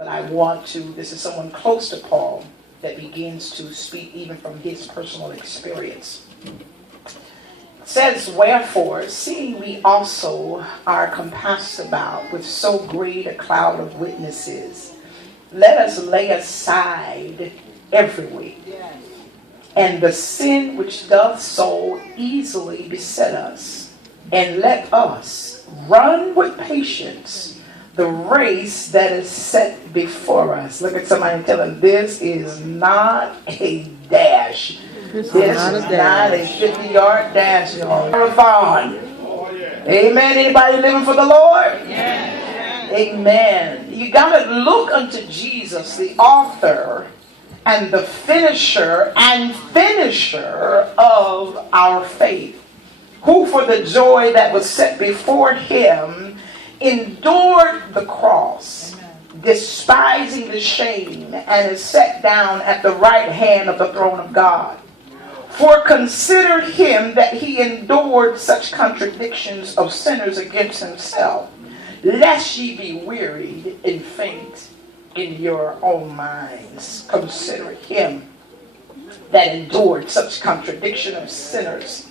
But this is someone close to Paul that begins to speak even from his personal experience. It says, wherefore, seeing we also are compassed about with so great a cloud of witnesses, let us lay aside every weight and the sin which doth so easily beset us, and let us run with patience the race that is set before us. Look at somebody and tell them, this is not a dash. This is not a 50-yard dash, y'all. Marathon. Amen. Anybody living for the Lord? Yeah. Amen. You got to look unto Jesus, the author and the finisher of our faith, who for the joy that was set before him endured the cross, despising the shame, and is set down at the right hand of the throne of God. For consider him that he endured such contradictions of sinners against himself, lest ye be wearied and faint in your own minds. Consider him that endured such contradiction of sinners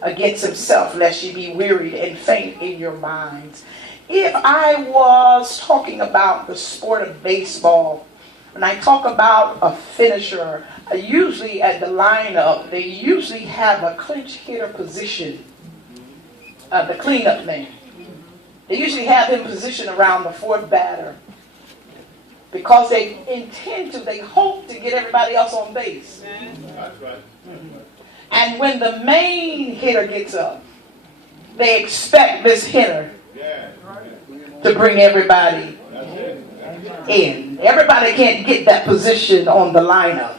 against himself, lest ye be wearied and faint in your minds. If I was talking about the sport of baseball, when I talk about a finisher, usually at the lineup, they usually have a clinch hitter position, the cleanup man. They usually have him positioned around the fourth batter because they hope to get everybody else on base. That's right. And when the main hitter gets up, they expect this hitter to bring everybody in. Everybody can't get that position on the lineup.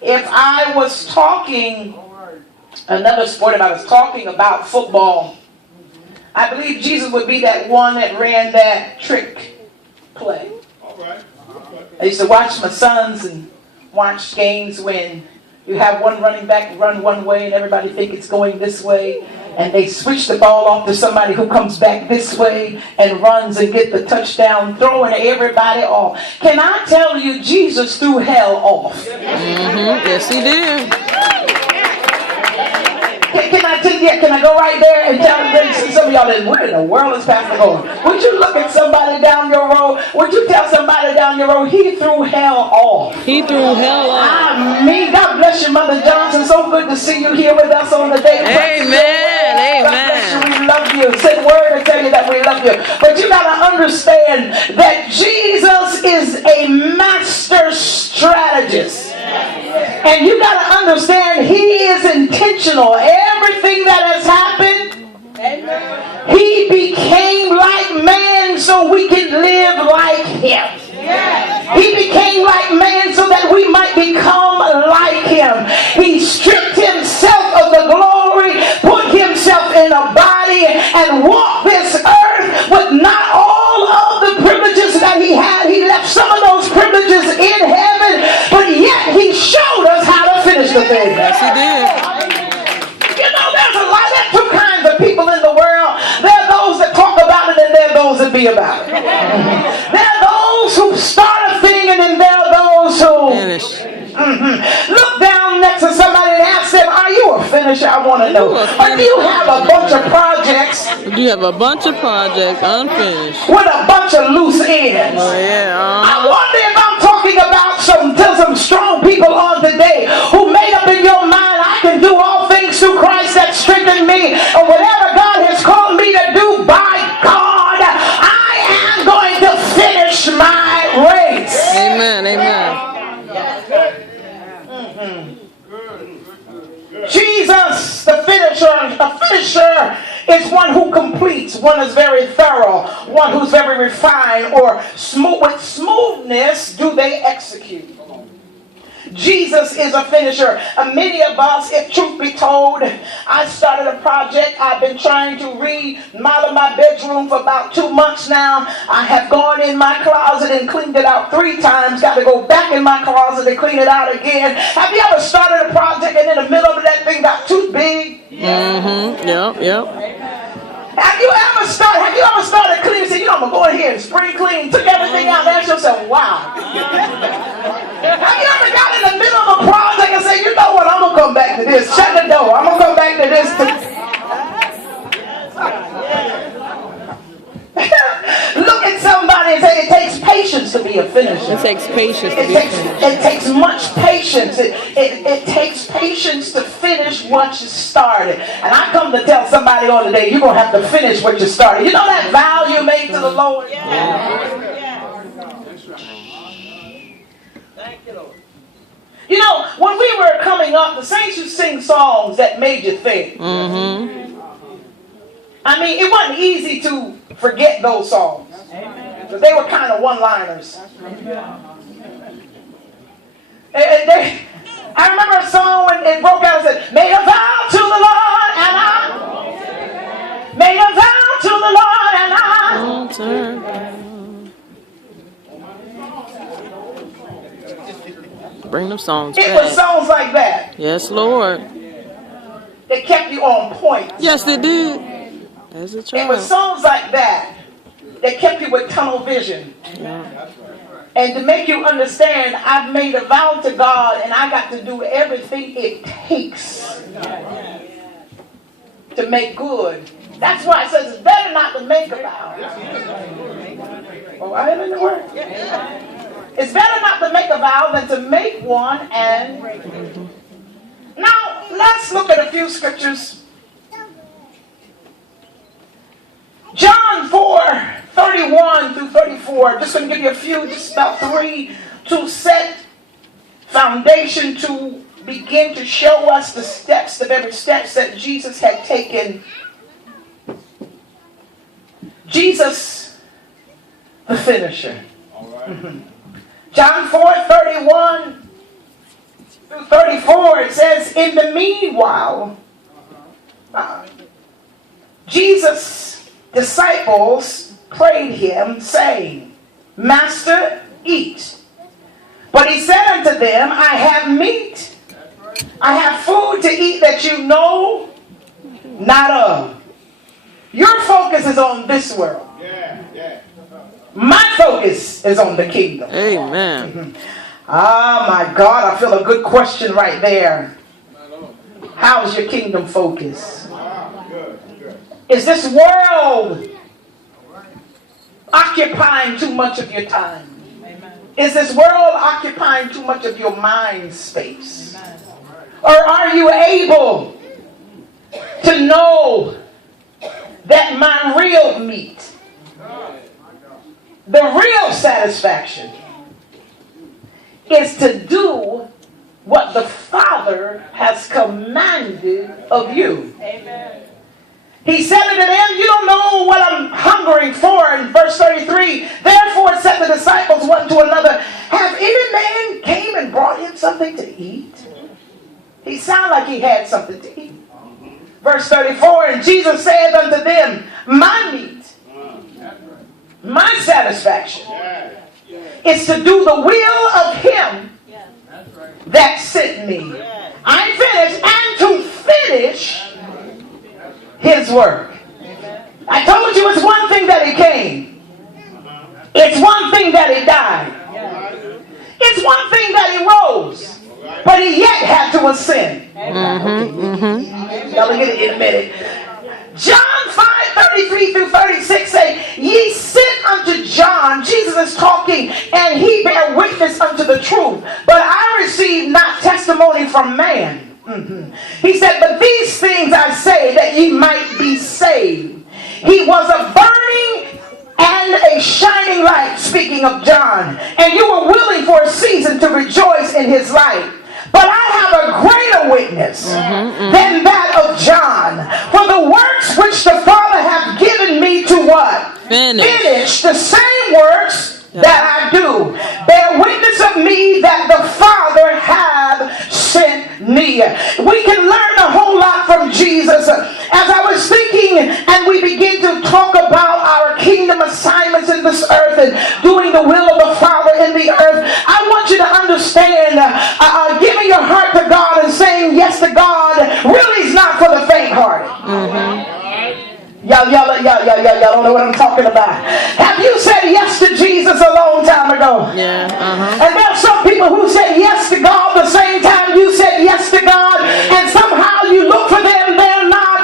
If I was talking another sport, if I was talking about football, I believe Jesus would be that one that ran that trick play. I used to watch my sons and watch games when you have one running back run one way and everybody think it's going this way, and they switch the ball off to somebody who comes back this way and runs and get the touchdown, throwing everybody off. Can I tell you, Jesus threw hell off? Yes, he did. Can I go right there and tell some of y'all that where in the world is Pastor going? Would you look at somebody down your road? Would you tell somebody down your road, he threw hell off? He threw hell off. God bless you, Mother Johnson. So good to see you here with us on the day. Amen. God bless you. We love you. Send word to tell you that we love you. But you got to understand that Jesus is a master strategist. And you got to understand he is intentional. Everything that has happened, he became like man so we can live like him. He became like man so that we might become like him. He stripped himself of the glory, put himself in a body, and walked this earth with not all of the privileges that he had. He left some of those privileges in heaven, but yet he showed us how to finish the thing. Yes, he did. You know, there's two kinds of people in the world. There are those that talk about it, and there are those that be about it. There are those who start a thing, and then there are those who finish. Look down next to somebody and ask them, are you a finisher? I want to know. Or do you have a bunch of projects? Do you have a bunch of projects unfinished with a bunch of loose ends? Oh yeah. I wonder if I'm talking about some strong people on today who made up in your mind, I can do all things through Christ that strengthened me, or whatever God has called me to do, by God, I am going to finish my race. Amen. Jesus, the finisher. A finisher is one who completes, one is very thorough, one who's very refined, or with smoothness do they execute. Jesus is a finisher. Many of us, if truth be told, I started a project. I've been trying to remodel my bedroom for about 2 months now. I have gone in my closet and cleaned it out 3 times. Got to go back in my closet and clean it out again. Have you ever started a project and in the middle of that thing got too big? Yep. Have you ever started cleaning? Said, I'm gonna go in here and spring clean, took everything out, and asked yourself, wow. Have you ever got in the middle of a project and said, you know what, I'm gonna come back to this. Shut the door. I'm gonna come back to this. Look at somebody and say, it takes patience to be a finisher. It takes patience to be a finisher. It takes much patience. It takes patience to finish what you started. And I come to tell somebody on today, you're going to have to finish what you started. You know that vow you made to the Lord? Yeah. Thank you, Lord. You know, when we were coming up, the saints would sing songs that made you think. Mm-hmm. I mean, it wasn't easy to forget those songs. But they were kind of one-liners. I remember a song when it broke out and said, made a vow to the Lord and I made a vow to the Lord and I Won't turn back. Bring them songs back. It was songs like that. Yes, Lord. That kept you on point. Yes, they did. As a It child. was songs like that that kept you with tunnel vision. Yeah. And to make you understand, I've made a vow to God and I got to do everything it takes to make good. That's why it says it's better not to make a vow. Oh, I am in the word. It's better not to make a vow than to make one and break it. Now, let's look at a few scriptures. John 4:31 through 34. Just going to give you a few, just about 3, to set foundation to begin to show us the steps, the very steps that Jesus had taken. Jesus, the finisher. All right. John 4:31 through 34, it says, in the meanwhile, Jesus' disciples prayed him, saying, Master, eat. But he said unto them, I have meat. I have food to eat that you know not of. Your focus is on this world. My focus is on the kingdom. Amen. Oh my God, I feel a good question right there. How's your kingdom focus? Is this world occupying too much of your time? Is this world occupying too much of your mind space? Or are you able to know that my real meat, the real satisfaction, is to do what the Father has commanded of you? Amen. He said unto them, you don't know what I'm hungering for. In verse 33, therefore said the disciples one to another, have any man came and brought him something to eat? He sounded like he had something to eat. Verse 34, and Jesus said unto them, my meat, my satisfaction, is to do the will of him that sent me. I'm finished, and to finish his work. I told you it's one thing that he came. It's one thing that he died. It's one thing that he rose. But he yet had to ascend. Y'all will get it in a minute. John 5:33 through 36 say, ye sent unto John, Jesus is talking, and he bare witness unto the truth. But I received not testimony from man. He said, but these things I say that ye might be saved. He was a burning and a shining light, speaking of John, and you were willing for a season to rejoice in his light. But I have a greater witness than that of John. For the works which the Father hath given me to what? Finish the same works that I do. Bear witness of me that the Father hath sent me. We can learn a whole lot from Jesus. As I was thinking and we begin to talk about our kingdom assignments in this earth and doing the will of the Father in the earth, I want you to understand giving your heart to God and saying yes to God really is not for the faint-hearted. Y'all Y'all don't know what I'm talking about. Have you said yes to Jesus a long time ago? Yeah. And there are some people who said yes to God the same time you said yes to God, and somehow you look for them, they're not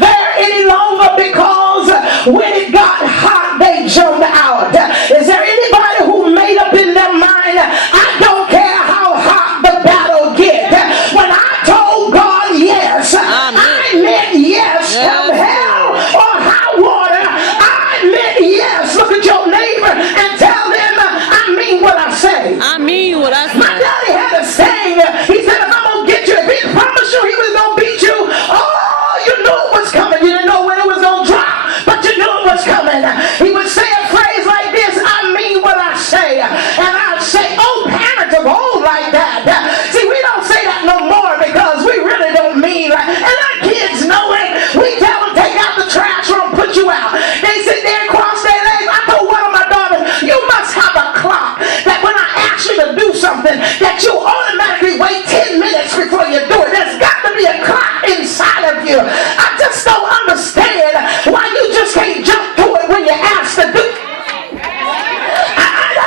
there any longer, because when it got hot, they jumped out. Is there anybody who made up in their mind, I don't care how hot the battle gets? When I told God yes, I meant yes, come hell or high water. I meant yes. Look at your neighbor and tell them, I mean what I say. I mean what I My say. daddy had a saying. He said, if I'm going to get you, if he promised you he was going to beat you, oh, you knew it was coming. You didn't know when it was going to drop, but you knew it was coming. He would say a phrase like this, I mean what I say. And I'd say, oh, parents of old like that. See, we don't say that no more because we really don't mean like, and our kids know it. We tell them, take out the trash or I'll put you out. They sit there and cross their legs. I told one of my daughters, you must have a clock that when I ask you to do something, that you automatically wait 10 minutes before you do it. There's got to be a clock inside of you. I just don't understand why you just can't jump to it when you're asked to do it.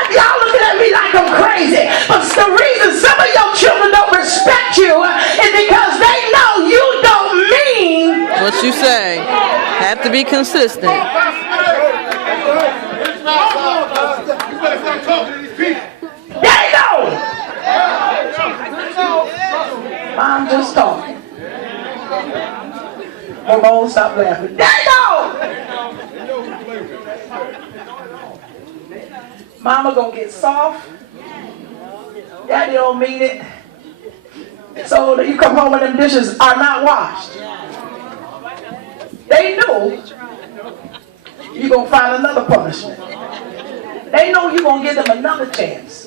Y'all looking at me like I'm crazy, but the reason some of your children don't respect you is because they know you don't mean What you say. Have to be consistent. they know. I'm just talking. Ramon, stop laughing. They know. Mama gonna get soft. Daddy don't mean it. So you come home and them dishes are not washed. They know you're gonna find another punishment. They know you're gonna give them another chance.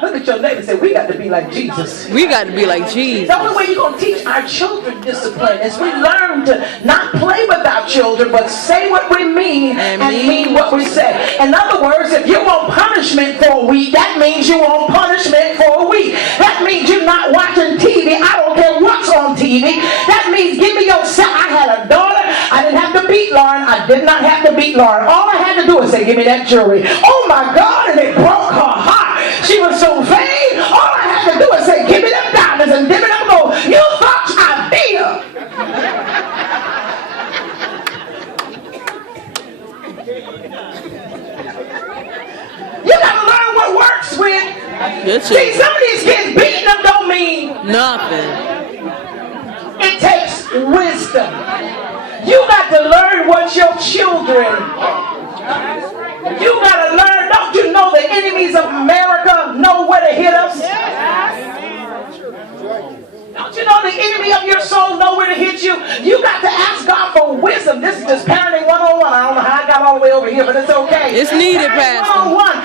Look at your neighbor and say, we got to be like Jesus. We got to be like Jesus. The only way you're going to teach our children discipline is we learn to not play with our children, but say what we mean and mean what we say. In other words, if you want punishment for a week, that means you want punishment for a week. That means you're not watching TV. I don't care what's on TV. That means give me your set. I had a daughter. I didn't have to beat Lauren. I did not have to beat Lauren. All I had to do was say, give me that jewelry. Oh my God, and it broke her heart. She was so vain. All I had to do was say, give me them diamonds and give me them gold. You thought I beat her. You gotta learn what works with. See, some of these kids beating them don't mean nothing. It takes wisdom. You got to learn what your children. You got to learn. Don't you know the enemies of America know where to hit us? Don't you know the enemy of your soul know where to hit you? You got to ask God for wisdom. This is just parenting 101. I don't know how I got all the way over here, but it's okay. It's needed, Pastor. 101.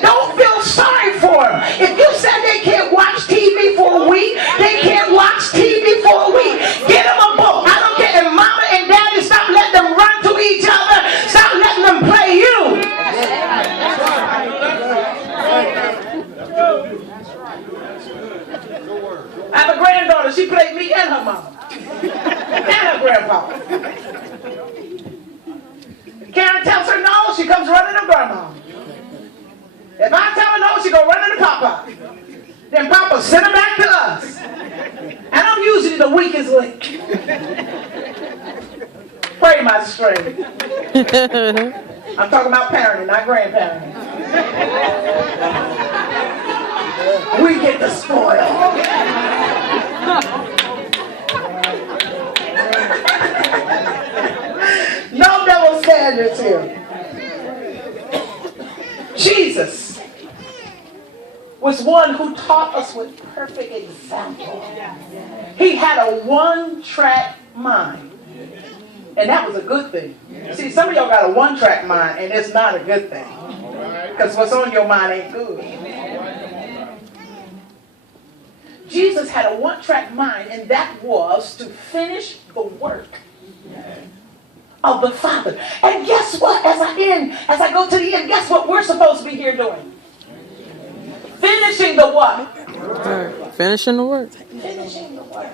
Don't feel sorry for them. If you said they can't watch TV for a week, they can't watch TV for a week. Get them a book. I don't care if mama and daddy stop letting them run to each other. Stop letting them play you. I have a granddaughter. She played me and her mama. And her grandpa. Karen tells her no, she comes running to grandma. If I tell her no, she go running to Papa. Then Papa send her back to us. And I'm usually the weakest link. Pray my strength. I'm talking about parenting, not grandparenting. We get the spoil. No double standards here. Jesus was one who taught us with perfect example. He had a one-track mind. And that was a good thing. See, some of y'all got a one-track mind, and it's not a good thing. Because what's on your mind ain't good. Jesus had a one-track mind, and that was to finish the work of the Father. And guess what? As I go to the end, guess what we're supposed to be here doing? Finishing the what? Finishing the work. Finishing the work.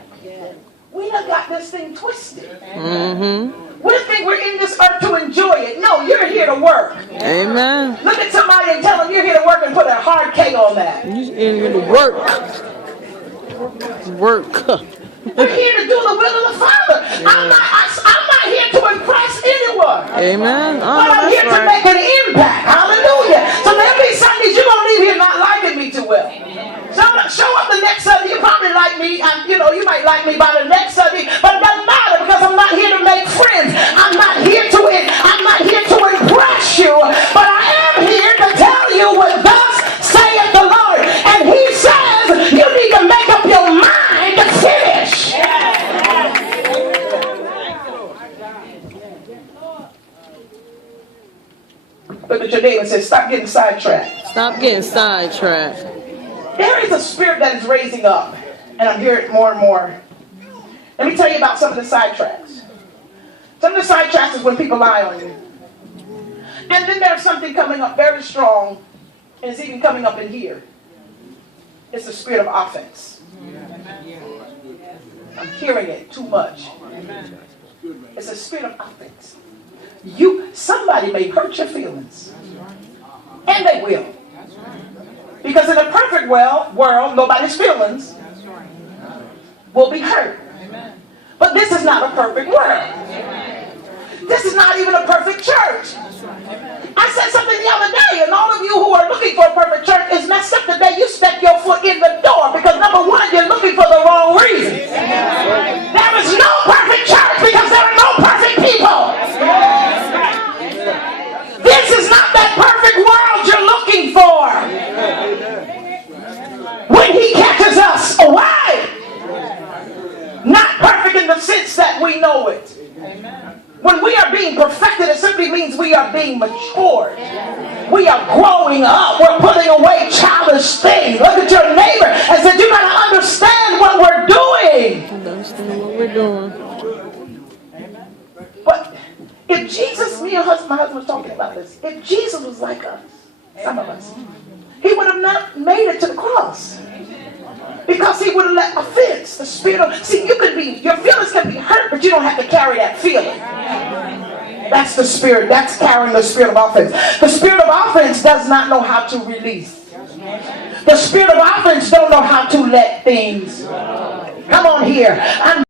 We done got this thing twisted. Mm-hmm. We think we're in this earth to enjoy it. No, you're here to work. Amen. Look at somebody and tell them you're here to work and put a hard K on that. You in here to work. Work. We're here to do the will of the Father. I'm not here to impress anyone. Amen. But I'm here to make an impact. Hallelujah. So there'll be Sundays you're going to leave here not liking me too well. So I'm going to show up the next Sunday. You probably like me. You might like me by the next Sunday. But it doesn't matter because I'm not here to make friends. I'm not here to impress you. But I am here to tell you what thus saith the Lord. And he says you need to make up your mind to finish. Look at your neighbor and say, stop getting sidetracked. Stop getting sidetracked. There is a spirit that is raising up, and I'm hearing it more and more. Let me tell you about some of the sidetracks. Some of the sidetracks is when people lie on you. And then there's something coming up very strong, and it's even coming up in here. It's the spirit of offense. I'm hearing it too much. It's a spirit of offense. Somebody may hurt your feelings. And they will. Because in a perfect world, nobody's feelings will be hurt. But this is not a perfect world. This is not even a perfect church. I said something the other day, and all of you who are looking for a perfect church is messed up the day you step your foot in the door. Because number one, you're looking for the wrong reason. There is no perfect church because there are no perfect people. This is not that perfect world you're looking for. When he catches us away. Not perfect in the sense that we know it. When we are being perfected, it simply means we are being matured. We are growing up. We're putting away childish things. Look at your neighbor and say, you gotta understand what we're doing. Understand what we're doing. But if Jesus, my husband was talking about this. If Jesus was like us, some of us, he would have not made it to the cross. Because he would have let offense, the spirit of, your feelings can be hurt, but you don't have to carry that feeling. That's the spirit, that's carrying the spirit of offense. The spirit of offense does not know how to release. The spirit of offense don't know how to let things. Come on here.